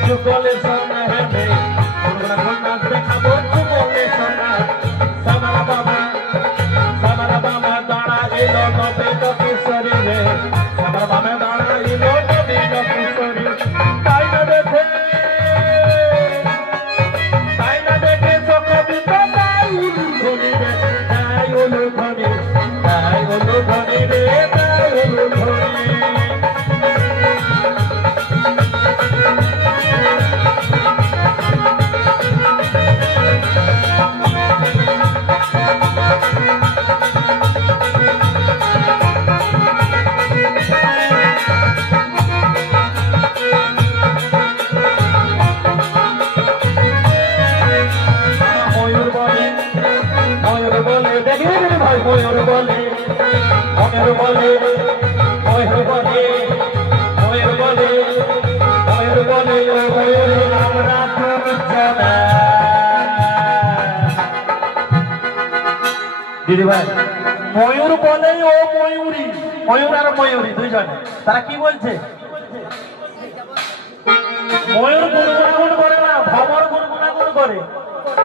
চুকলে সোনা হে তোমরা নাচ দেখাবো চুকলে সোনা সামারা বাবা দাঁড়া এলো নবে কিশোরী রে সামারা বাবা দাঁড়া এলো নবে কিশোরী তাই না দেখে সকবিতা তাই উলু ধনি রে তাই উলু ধনি রে তাই উলু ধনি ময়ূর বলে ময়ূর বলে ময়ূর বলে ময়ূর বলে ময়ূর বলে ময়ূর আমরা জানা দিদি ভাই ময়ূর বলে ও ময়ূরী ময়ূর আর ময়ূরী দুইজন তারা কি বলছে